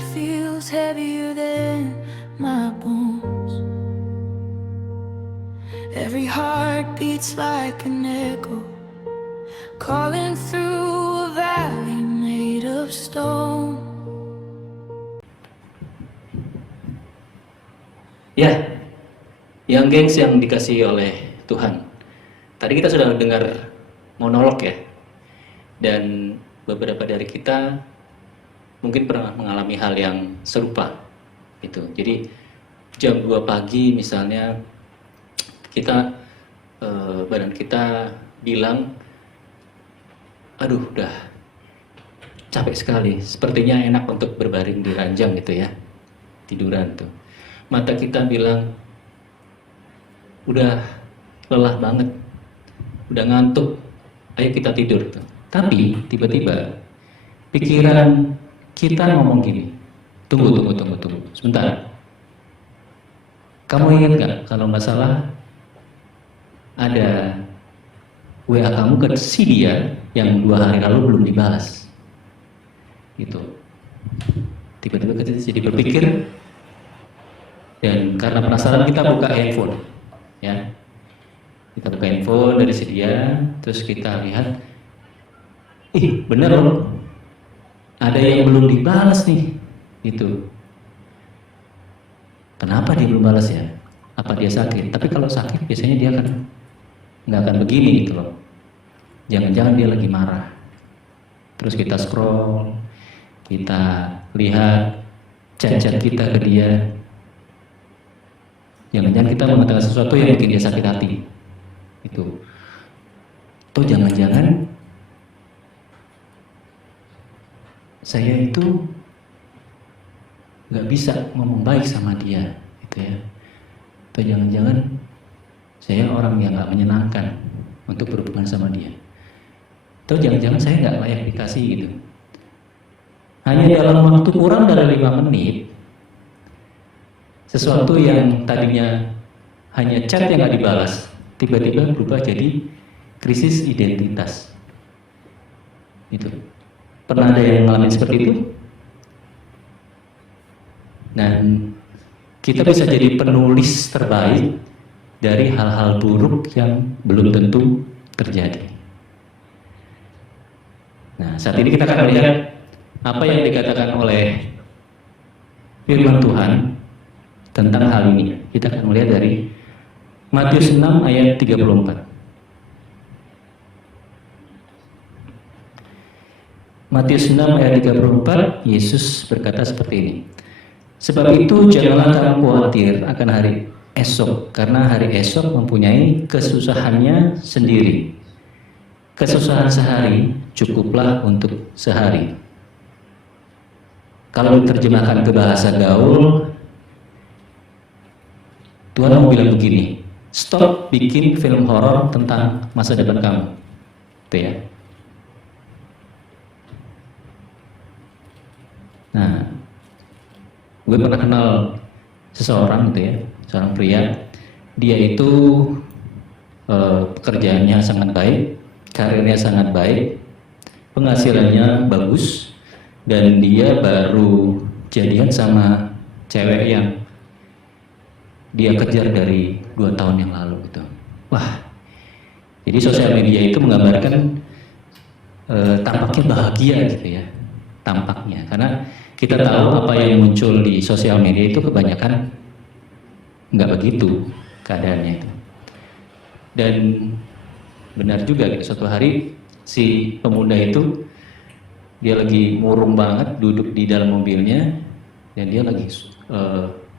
night feels heavier than my bones. Every heart beats like an echo, calling through a valley made of stone. Ya, yang gengs yang dikasihi oleh Tuhan. Tadi kita sudah dengar monolog ya. Dan beberapa dari kita mungkin pernah mengalami hal yang serupa gitu. Jadi jam 2 pagi misalnya kita badan kita bilang, aduh udah capek sekali, sepertinya enak untuk berbaring di ranjang gitu ya, tiduran tuh. Mata kita bilang udah lelah banget, udah ngantuk, ayo kita tidur tuh. Tapi tiba-tiba pikiran kita ngomong gini, tunggu, sebentar. Kamu ingat gak kalau nggak salah ada WA kamu ke si dia yang 2 hari lalu belum dibalas? Gitu. Tiba-tiba kita jadi berpikir, dan karena penasaran kita buka handphone, ya. Kita buka handphone dari si dia, terus kita lihat, ih bener loh, ada yang belum dibalas nih, gitu. Kenapa dia belum balas ya? Apa dia sakit? Tapi kalau sakit biasanya dia nggak akan begini gitu loh. Jangan-jangan dia lagi marah. Terus kita scroll, kita lihat chat-chat kita ke dia. Jangan-jangan kita mengatakan sesuatu yang bikin dia sakit hati. Itu. Atau jangan-jangan saya itu nggak bisa ngomong baik sama dia, gitu ya. Atau jangan-jangan saya orang yang nggak menyenangkan untuk berhubungan sama dia. Atau jangan-jangan saya nggak layak dikasih gitu. Hanya dalam waktu kurang dari 5 menit, sesuatu yang tadinya hanya chat yang nggak dibalas, tiba-tiba berubah jadi krisis identitas. Itu. Pernah ada yang ngalamin seperti itu? Dan kita bisa jadi penulis terbaik dari hal-hal buruk yang belum tentu terjadi. Nah, saat ini kita akan melihat apa yang dikatakan oleh firman Tuhan tentang hal ini. Kita akan melihat dari Matius 6 ayat 34. Matius 6 ayat 34, Yesus berkata seperti ini. Sebab itu janganlah kamu khawatir akan hari esok, karena hari esok mempunyai kesusahannya sendiri. Kesusahan sehari cukuplah untuk sehari. Kalau diterjemahkan ke bahasa gaul, Tuhan mau bilang begini, stop bikin film horor tentang masa depan kamu. Itu ya. Nah, gue pernah kenal seseorang gitu ya, seorang pria. Dia itu pekerjaannya sangat baik, karirnya sangat baik, penghasilannya bagus, dan dia baru jadian sama cewek yang dia kejar dari 2 tahun yang lalu gitu. Wah, jadi sosial media itu menggambarkan tampaknya bahagia gitu ya, tampaknya, karena kita tahu apa yang muncul di sosial media itu kebanyakan nggak begitu keadaannya itu. Dan benar juga gitu, suatu hari si pemuda itu dia lagi murung banget duduk di dalam mobilnya dan dia lagi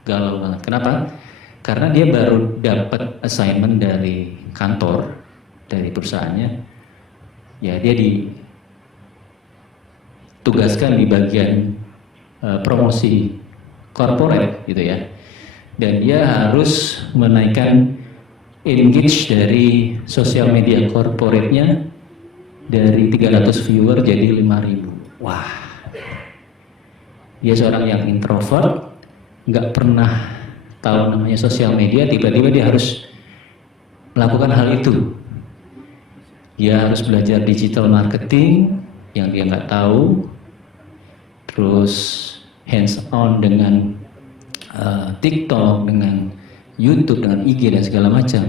galau banget. Kenapa? Karena dia baru dapat assignment dari kantor, dari perusahaannya. Ya, dia ditugaskan di bagian promosi corporate gitu ya, dan dia harus menaikkan engage dari sosial media corporate-nya dari 300 viewer jadi 5.000. Wah, dia seorang yang introvert, nggak pernah tahu namanya sosial media, tiba-tiba dia harus melakukan hal itu. Dia harus belajar digital marketing yang dia nggak tahu, terus hands on dengan TikTok, dengan YouTube, dengan IG dan segala macam.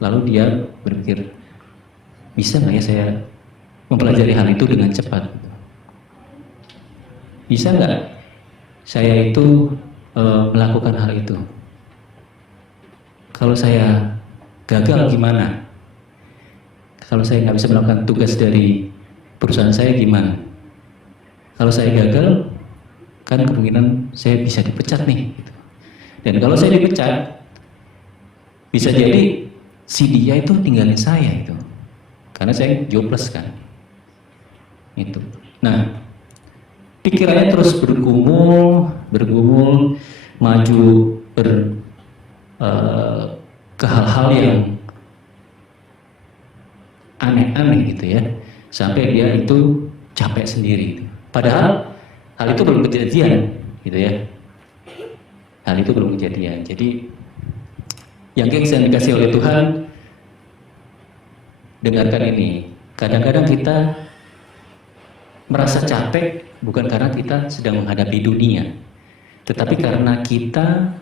Lalu dia berpikir, bisa nggak ya saya mempelajari hal itu dengan cepat? Bisa nggak saya itu melakukan hal itu? Kalau saya gagal gimana? Kalau saya nggak bisa melakukan tugas dari perusahaan saya gimana? Kalau saya gagal, kan kemungkinan saya bisa dipecat nih. Dan kalau saya dipecat, bisa jadi si dia itu tinggalin saya itu, karena saya jobless kan. Itu. Nah, pikirannya terus bergumul, maju ke hal-hal yang aneh-aneh gitu ya, sampai dia itu capek sendiri. Padahal hal itu belum kejadian, gitu ya. Hal itu belum kejadian. Jadi yang dikasih oleh Tuhan, dengarkan ini. Kadang-kadang kita merasa capek bukan karena kita sedang menghadapi dunia, tetapi karena kita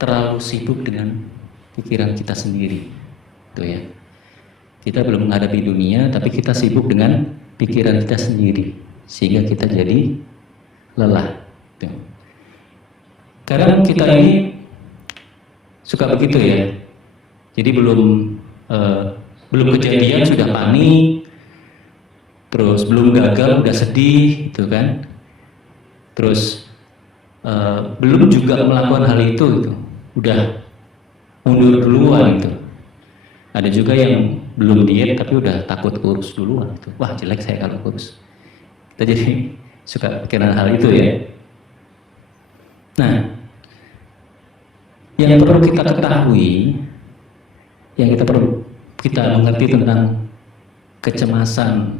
terlalu sibuk dengan pikiran kita sendiri, tuh ya. Kita belum menghadapi dunia, tapi kita sibuk dengan pikiran kita sendiri, sehingga kita jadi lelah. Tuh. Kadang kita ini suka begitu ya. Jadi belum kejadian sudah panik, terus belum gagal udah sedih, gitu kan. Terus belum juga melakukan hal itu, udah mundur duluan gitu. Ada juga yang belum diet tapi udah takut kurus duluan gitu. Wah, jelek saya kalau kurus. Kita jadi suka pikiran hal itu ya. Nah, yang perlu kita ketahui, yang perlu kita mengerti tentang kecemasan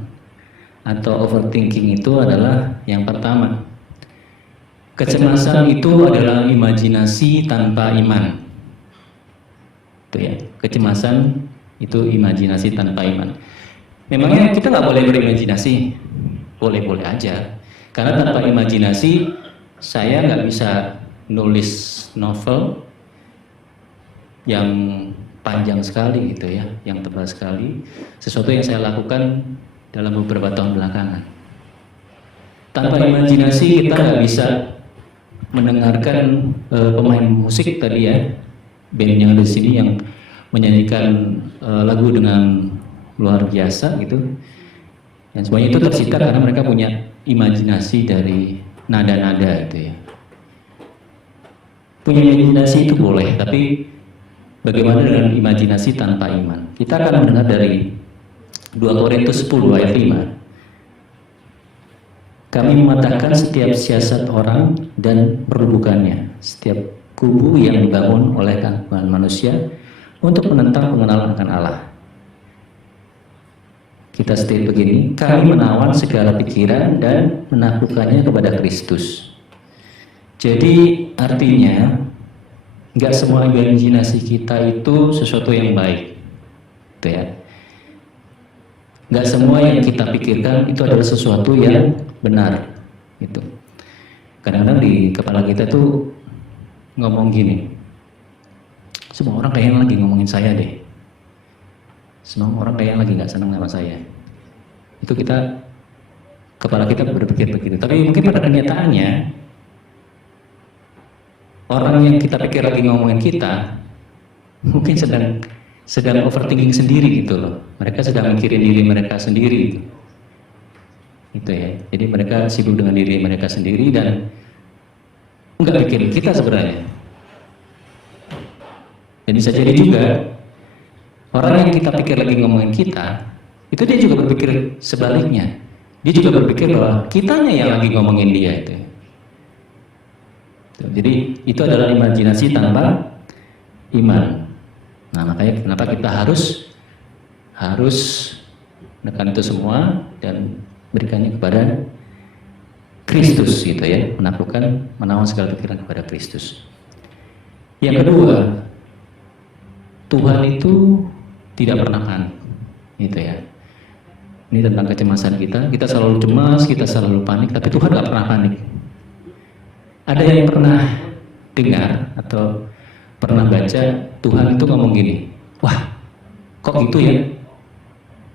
atau overthinking itu adalah yang pertama, kecemasan itu adalah imajinasi tanpa iman. Itu ya, kecemasan itu imajinasi tanpa iman. Memangnya kita nggak boleh berimajinasi? Boleh-boleh aja. Karena tanpa imajinasi, saya nggak bisa nulis novel yang panjang sekali gitu ya, yang tebal sekali. Sesuatu yang saya lakukan dalam beberapa tahun belakangan. Tanpa imajinasi kita nggak bisa mendengarkan pemain musik tadi ya, band yang ada di sini yang menyanyikan lagu dengan luar biasa gitu. Dan semuanya itu tercipta karena mereka punya imajinasi dari nada-nada gitu ya. Punya imajinasi itu boleh, tapi bagaimana dengan imajinasi tanpa iman? Kita akan mendengar dari 2 Korintus 10 ayat 5. Kami mematahkan setiap siasat orang dan perdubukannya, setiap kubu yang dibangun oleh keangkuhan manusia untuk menentang pengenalan akan Allah. Kita state begini, kami menawan segala pikiran dan menaklukkannya kepada Kristus. Jadi artinya, nggak semua imajinasi kita itu sesuatu yang baik, gitu ya. Nggak semua yang kita pikirkan itu adalah sesuatu yang benar, gitu. Kadang-kadang di kepala kita tuh ngomong gini, semua orang kayaknya lagi ngomongin saya deh, semua orang kayaknya lagi nggak senang sama saya. Itu kepala kita berpikir begitu. Tapi mungkin pada kenyataannya orang yang kita pikir lagi ngomongin kita mungkin sedang overthinking sendiri gitu loh. Mereka sedang mikirin diri mereka sendiri gitu ya. Jadi mereka sibuk dengan diri mereka sendiri dan nggak mikirin kita sebenarnya. Dan bisa jadi juga orang yang kita pikir lagi ngomongin kita, itu dia juga berpikir sebaliknya. Dia juga berpikir bahwa kitanya yang lagi ngomongin dia itu. Jadi itu adalah imajinasi tanpa iman. Nah, makanya kenapa kita harus menekan itu semua dan berikannya kepada Kristus gitu ya, menaklukkan, menawan segala pikiran kepada Kristus. Yang kedua, Tuhan itu tidak pernah panik, gitu ya. Ini tentang kecemasan kita selalu cemas, kita selalu panik, tapi Tuhan nggak pernah panik. Ada yang pernah dengar atau pernah baca Tuhan itu ngomong gini, wah kok gitu ya?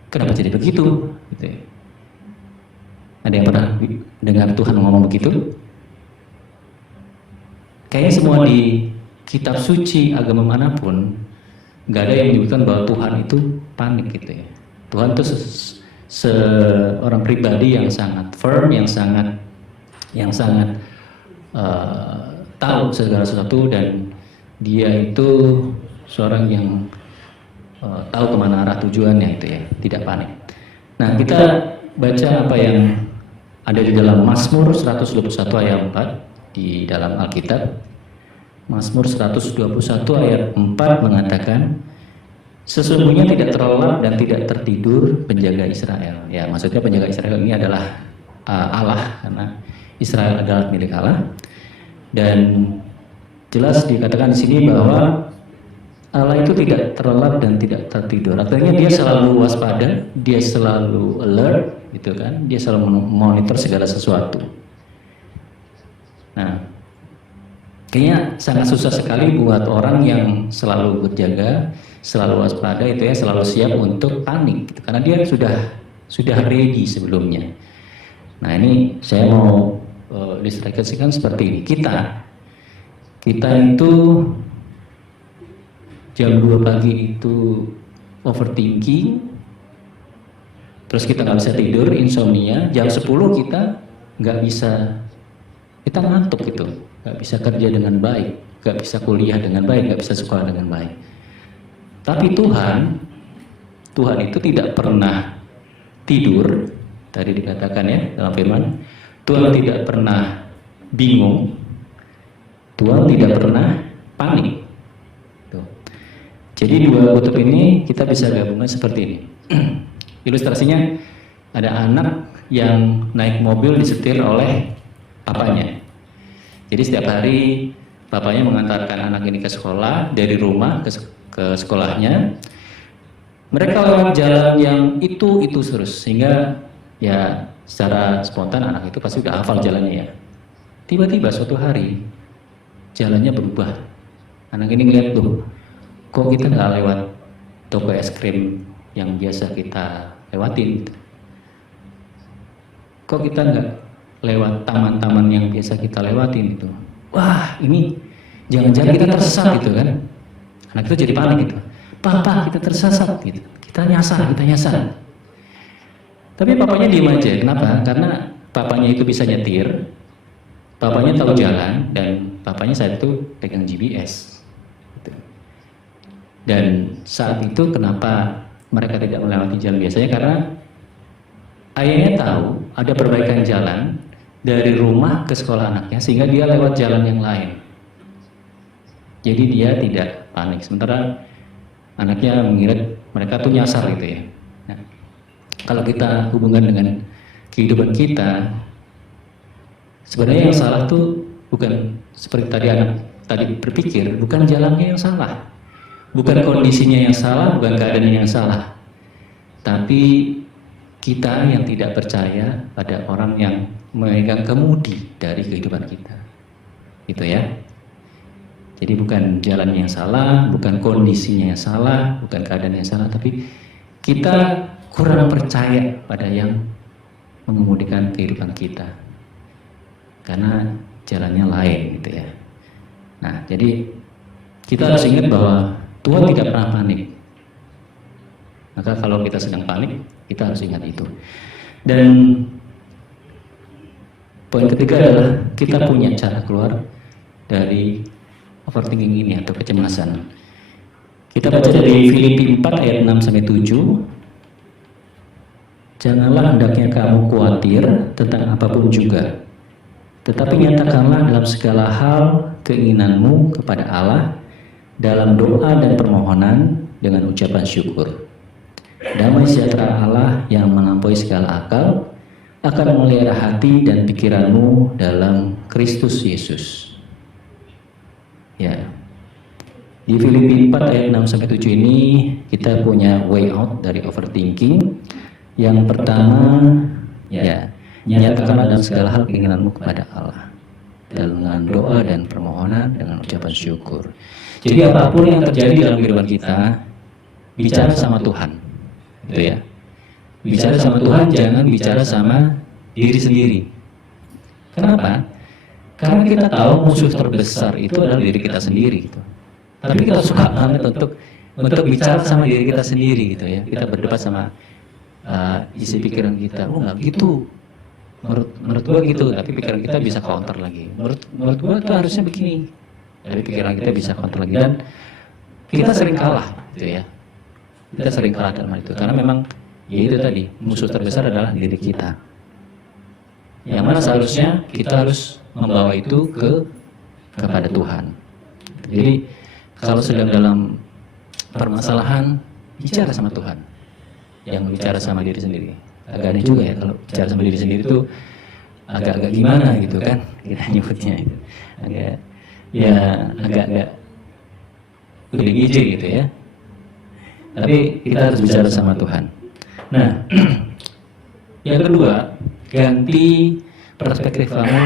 Kenapa jadi begitu? Gitu ya. Ada yang pernah dengar Tuhan ngomong begitu? Kayaknya semua di kitab suci agama manapun nggak ada yang menyebutkan bahwa Tuhan itu panik gitu ya. Tuhan itu seorang pribadi yang sangat firm, yang sangat tahu segala sesuatu, dan dia itu seorang yang tahu kemana arah tujuannya itu ya, tidak panik. Nah, kita baca apa yang ada di dalam Mazmur 121 ayat 4 di dalam Alkitab. Mazmur 121 ayat 4 mengatakan, sesungguhnya tidak terlelap dan tidak tertidur penjaga Israel. Ya, maksudnya penjaga Israel ini adalah Allah, karena Israel adalah milik Allah. Dan jelas dikatakan di sini bahwa Allah itu tidak terlelap dan tidak tertidur. Artinya dia selalu waspada, dia selalu alert, gitu kan? Dia selalu monitor segala sesuatu. Nah, kayaknya sangat susah sekali buat orang yang selalu berjaga, selalu waspada itu ya, selalu siap untuk panik, gitu. Karena dia sudah ready sebelumnya. Nah, ini saya mau ilustrasikan seperti ini. Kita itu jam 2 pagi itu overthinking, terus kita nggak bisa tidur, insomnia. Jam 10 kita nggak bisa, kita ngantuk gitu, nggak bisa kerja dengan baik, nggak bisa kuliah dengan baik, nggak bisa sekolah dengan baik. Tapi Tuhan itu tidak pernah tidur. Tadi dikatakan ya dalam firman, Tuhan tidak pernah bingung, Tuhan tidak pernah panik. Tuh. Jadi dua kutub ini kita bisa gabungkan seperti ini. Ilustrasinya ada anak yang naik mobil disetir oleh papanya. Jadi setiap hari papanya mengantarkan anak ini ke sekolah, dari rumah ke sekolahnya. Mereka lewat jalan yang itu terus, sehingga ya secara spontan anak itu pasti udah hafal jalannya ya. Tiba-tiba suatu hari jalannya berubah. Anak ini ngeliat, tuh, kok kita nggak lewat toko es krim yang biasa kita lewatin? Kok kita nggak lewat taman-taman yang biasa kita lewatin itu? Wah, ini jangan-jangan kita tersesat gitu kan? Anak itu jadi panik gitu. Papa, kita tersesat gitu. Kita nyasar. Tapi papanya diem aja. Kenapa? Karena papanya itu bisa nyetir, papanya tahu jalan, dan papanya saat itu pegang GPS. Gitu. Dan saat itu kenapa mereka tidak melewati jalan biasanya? Karena ayahnya tahu ada perbaikan jalan dari rumah ke sekolah anaknya, sehingga dia lewat jalan yang lain. Jadi dia tidak panik. Sementara anaknya mengira mereka tuh nyasar gitu ya. Nah, kalau kita hubungkan dengan kehidupan kita, sebenarnya yang salah tuh bukan seperti tadi anak tadi berpikir, bukan jalannya yang salah, bukan kondisinya yang salah, bukan keadaannya yang salah, tapi kita yang tidak percaya pada orang yang memegang kemudi dari kehidupan kita, gitu ya. Jadi bukan jalannya yang salah, bukan kondisinya yang salah, bukan keadaan yang salah, tapi kita kurang percaya pada yang mengemudikan kehidupan kita, karena jalannya lain gitu ya. Nah, jadi kita harus ingat bahwa Tuhan tidak pernah panik. Maka kalau kita sedang panik, kita harus ingat itu. Dan poin ketiga adalah kita punya cara keluar dari overthinking ini atau kecemasan. Kita baca dari Filipi 4 ayat 6 sampai 7. Janganlah hendaknya kamu khawatir tentang apapun juga, tetapi nyatakanlah dalam segala hal keinginanmu kepada Allah dalam doa dan permohonan dengan ucapan syukur. Damai sejahtera Allah yang melampaui segala akal akan memelihara hati dan pikiranmu dalam Kristus Yesus. Ya. Di Filipi 4 ayat 6 sampai 7 ini kita punya way out dari overthinking. Yang pertama, ya, nyatakanlah dalam segala hal keinginanmu kepada Allah. dengan doa dan permohonan, dengan ucapan syukur. Jadi apapun yang terjadi dalam kehidupan kita, bicara sama Tuhan, gitu ya. Bicara sama Tuhan, jangan bicara sama diri sendiri. Kenapa? Karena kita tahu musuh terbesar itu adalah diri kita sendiri, gitu. Tapi kita suka banget untuk bicara sama diri kita sendiri, gitu ya. Kita berdebat sama isi pikiran kita. Oh, nggak gitu. Menurut gua gitu, tapi pikiran kita bisa counter lagi. Menurut gua itu harusnya begini, tapi pikiran kita bisa counter lagi, dan kita sering kalah, gitu ya. Kita sering kalah dalam hal itu, karena memang ya itu tadi, musuh terbesar adalah diri kita. Yang mana seharusnya kita harus membawa itu kepada Tuhan. Jadi kalau sedang dalam permasalahan, bicara sama Tuhan. Yang bicara sama diri sendiri. Agak aneh juga ya kalau bicara sama diri sendiri itu agak-agak gimana gitu kan kita nyebutnya itu. Agak udah ngije gitu ya. Tapi kita harus bicara sama Tuhan. Nah, yang kedua, ganti perspektif kamu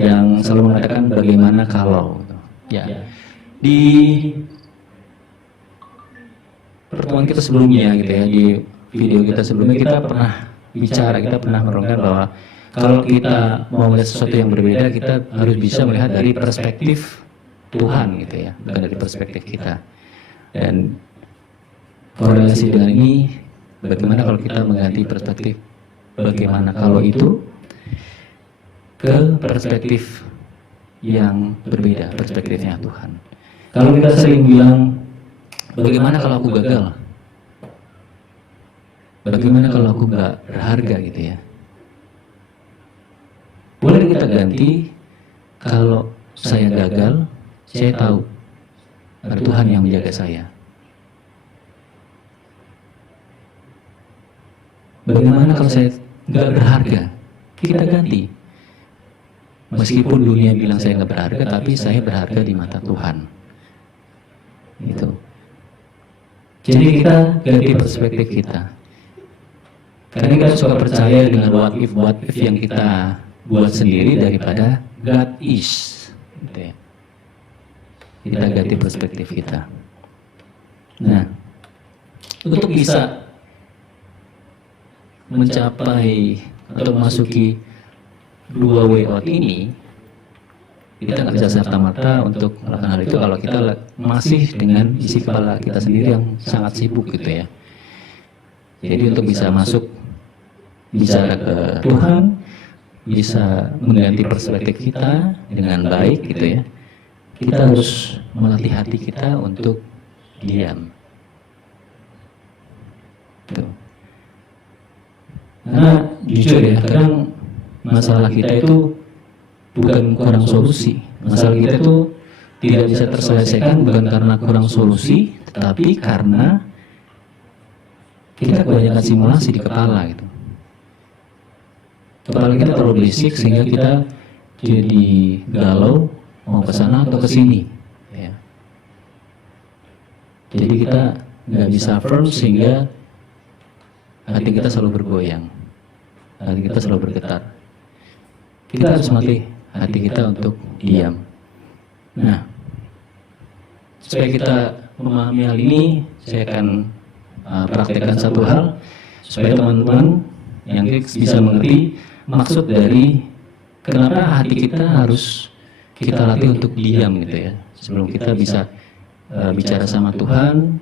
yang selalu mengatakan bagaimana kalau. Ya, di pertemuan kita sebelumnya gitu ya, di video kita sebelumnya kita pernah bicara, kita pernah merenungkan bahwa kalau kita mau melihat sesuatu yang berbeda, kita harus bisa melihat dari perspektif Tuhan gitu ya, bukan dari perspektif kita. Dan korelasi dengan ini, bagaimana kalau kita mengganti perspektif bagaimana kalau itu ke perspektif yang berbeda, perspektifnya Tuhan. Kalau kita sering bilang, bagaimana kalau aku gagal? Bagaimana kalau aku nggak berharga gitu ya? Boleh kita ganti, kalau saya gagal, saya tahu ada Tuhan yang menjaga saya. Bagaimana kalau saya nggak berharga? Kita ganti. Meskipun dunia bilang saya nggak berharga, tapi saya berharga di mata Tuhan. Gitu. Jadi kita ganti perspektif kita. Karena kita suka percaya dengan what if yang kita buat sendiri daripada God is. Gitu ya. Kita ganti perspektif kita. Nah, untuk bisa mencapai atau memasuki dua way out ini, kita nggak bisa serta-merta untuk melakukan hal itu kalau kita masih dengan isi kepala kita sendiri yang sangat sibuk gitu ya. Jadi untuk bisa masuk bicara ke Tuhan, bisa mengganti perspektif kita dengan baik gitu ya, kita harus melatih hati kita untuk diam. Tuh. Karena jujur ya, kadang masalah kita itu bukan kurang solusi. Masalah kita itu tidak bisa terselesaikan bukan karena kurang solusi, tetapi karena kita kebanyakan simulasi di kepala gitu. Kepala kita terlalu berisik sehingga kita jadi galau mau ke sana atau ke sini. Ya. Jadi kita nggak bisa firm sehingga hati kita selalu bergoyang, hati kita selalu bergetar. Kita harus melatih hati kita untuk diam. Nah, supaya kita memahami hal ini, saya akan praktekkan satu hal supaya teman-teman yang bisa mengerti maksud dari kenapa hati kita harus kita latih untuk diam gitu ya. Sebelum kita bisa bicara sama Tuhan,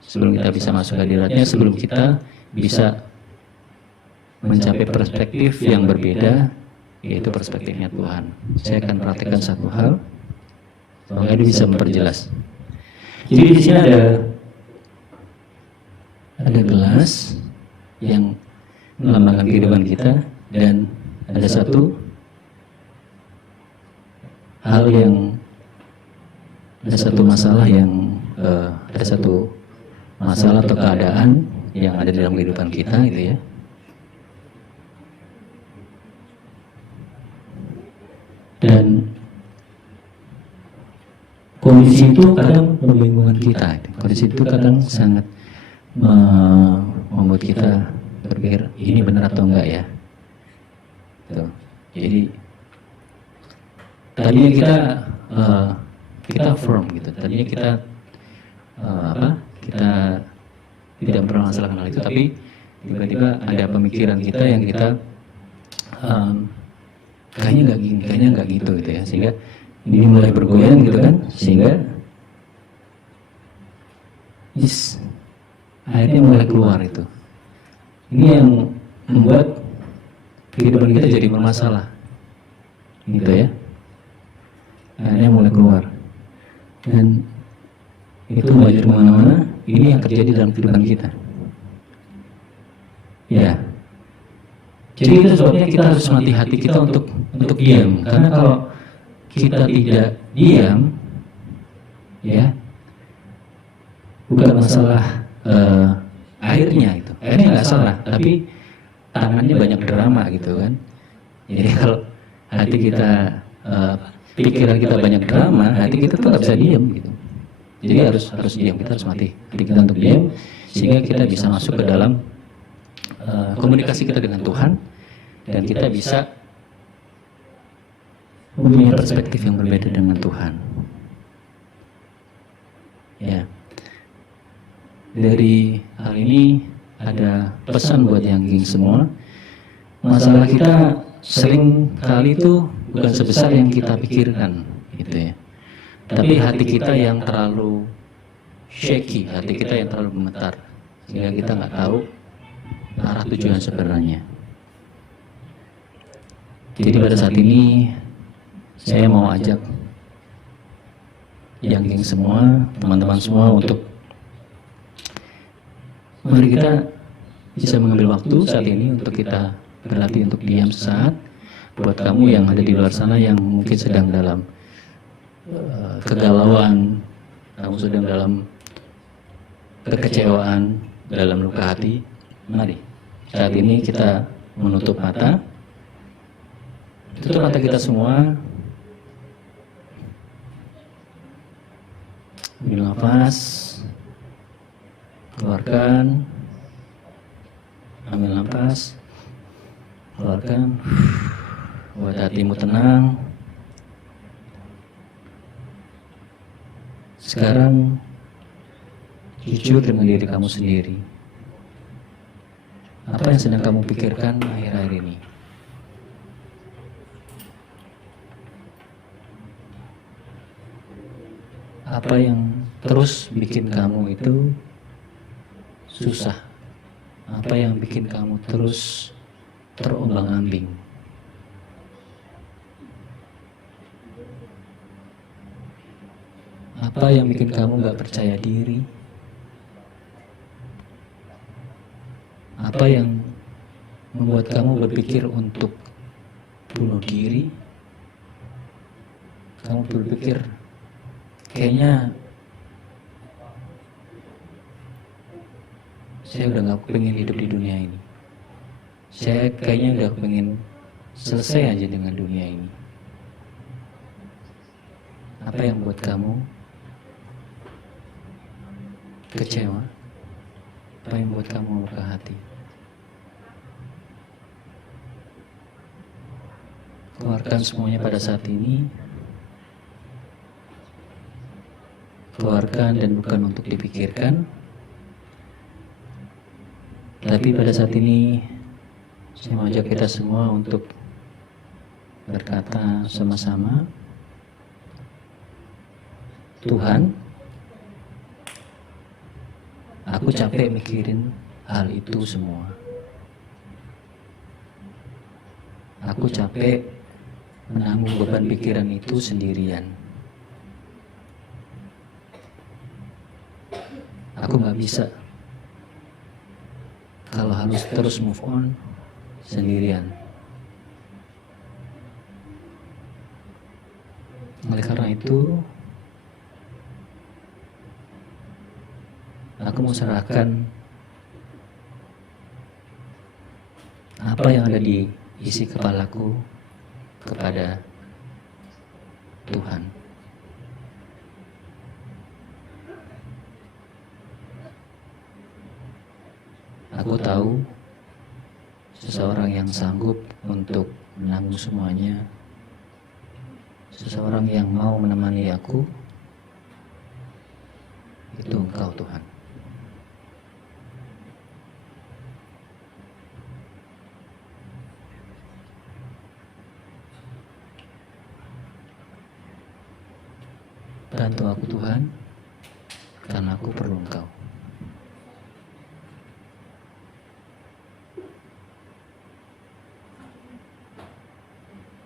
sebelum kita bisa masuk hadiratnya, sebelum kita bisa mencapai perspektif yang berbeda, yaitu perspektifnya Tuhan. Saya akan praktekkan satu hal, semoga dia bisa memperjelas. Jadi di sini ada gelas yang melambangkan kehidupan kita, dan ada satu hal yang ada satu masalah atau keadaan yang ada dalam kehidupan kita gitu ya. Dan kondisi itu kadang membingungkan kita. Kondisi itu kadang sangat membuat kita berpikir ini benar atau enggak ya. Tuh. Jadi tadinya kita firm gitu, tadinya kita kita tidak mempermasalahkan hal itu, tapi tiba-tiba ada pemikiran kita yang kita kayaknya nggak gini, kayaknya nggak gitu ya, sehingga ini mulai bergoyang gitu kan, sehingga akhirnya mulai keluar itu. Ini yang membuat kehidupan kita jadi bermasalah, gitu ya. Akhirnya mulai keluar, dan itu belajar kemana-mana. Ini yang terjadi dalam kehidupan kita. Ya, jadi itu sebabnya kita harus melatih hati kita untuk diam. Karena kalau kita tidak diam, ya, bukan masalah airnya itu. Airnya nggak salah, tapi tangannya banyak drama gitu kan. Jadi kalau hati kita, pikiran kita banyak drama, hati kita tuh nggak bisa diam gitu. Jadi harus diam. Kita harus melatih hati kita untuk diam, sehingga kita bisa masuk ke dalam komunikasi kita dengan Tuhan, dan kita bisa mempunyai perspektif yang berbeda dengan Tuhan. Ya, dari hal ini ada pesan buat yang geng semua. Masalah kita sering kali itu bukan sebesar yang kita pikirkan, gitu ya. Tapi hati kita yang terlalu shaky, hati kita yang terlalu gemetar, sehingga kita nggak tahu arah tujuan sebenarnya. Jadi pada saat ini saya mau ajak yang geng semua, teman-teman semua, untuk mari kita bisa mengambil waktu saat ini untuk kita berlatih untuk diam sesaat. Buat kamu yang ada di luar sana yang mungkin sedang dalam kegalauan, kamu sedang dalam kekecewaan, dalam luka hati, mari saat ini kita menutup mata. Tutup mata kita semua. Ambil nafas, keluarkan. Ambil nafas, keluarkan. Buat hatimu tenang. Sekarang jujur dengan diri kamu sendiri. Apa yang sedang kamu pikirkan akhir-akhir ini? Apa yang terus bikin kamu itu susah? Apa yang bikin kamu terus terombang-ambing? Apa yang bikin kamu gak percaya diri? Apa yang membuat kamu berpikir untuk bunuh diri? Kamu berpikir, kayaknya saya udah gak pengen hidup di dunia ini. Saya kayaknya udah pengen selesai aja dengan dunia ini. Apa yang buat kamu kecewa? Apa yang buat kamu luka hati? Keluarkan semuanya pada saat ini. Keluarkan, dan bukan untuk dipikirkan, tapi pada saat ini saya mau ajak kita semua untuk berkata sama-sama, Tuhan, aku capek mikirin hal itu semua. Aku capek menanggung beban pikiran itu sendirian. Aku gak bisa kalau harus terus move on sendirian. Oleh karena itu, aku mau serahkan apa yang ada di isi kepalaku kepada Tuhan. Aku tahu seseorang yang sanggup untuk menanggung semuanya, seseorang yang mau menemani aku, itu Engkau Tuhan. Bantu aku Tuhan, karena aku perlu Engkau.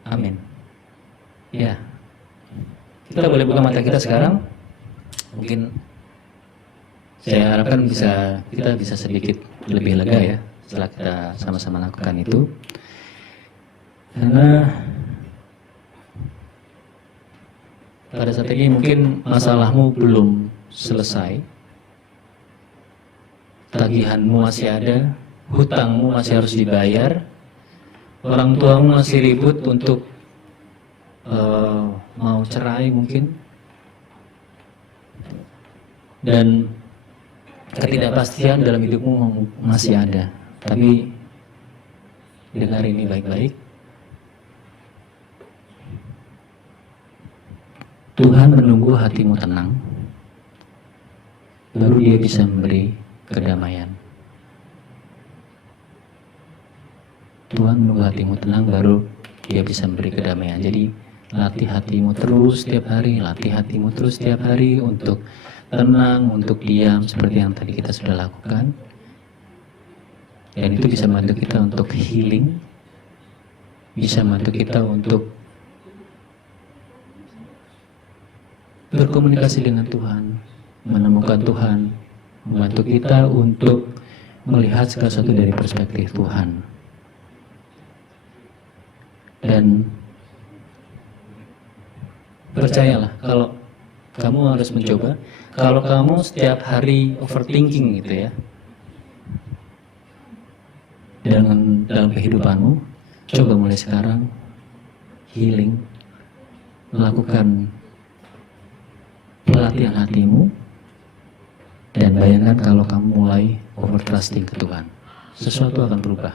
Amin. Ya, kita boleh buka mata kita sekarang. Mungkin saya harapkan kita bisa sedikit lebih lega ya setelah kita sama-sama lakukan itu. Karena pada saat ini mungkin masalahmu belum selesai, tagihanmu masih ada, hutangmu masih harus dibayar, orang tuamu masih ribut untuk mau cerai mungkin, dan ketidakpastian dalam hidupmu masih ada. Tapi dengar ini baik-baik. Tuhan menunggu hatimu tenang, baru Dia bisa memberi kedamaian. Tuhan menunggu hatimu tenang, baru Dia bisa memberi kedamaian. Jadi latih hatimu terus setiap hari, latih hatimu terus setiap hari untuk tenang, untuk diam seperti yang tadi kita sudah lakukan. Dan itu bisa membantu kita untuk healing, bisa membantu kita untuk berkomunikasi dengan Tuhan, menemukan Tuhan, membantu kita untuk melihat segala sesuatu dari perspektif Tuhan. Dan percayalah, kalau kamu harus mencoba, kalau kamu setiap hari overthinking gitu ya, dalam kehidupanmu, coba mulai sekarang healing, melakukan pelatihan hatimu, dan bayangkan kalau kamu mulai overtrusting ke Tuhan, sesuatu akan berubah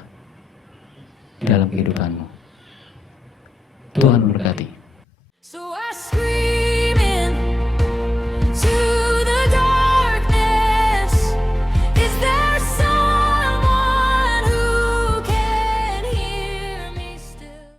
dalam kehidupanmu. Tuhan memberkati.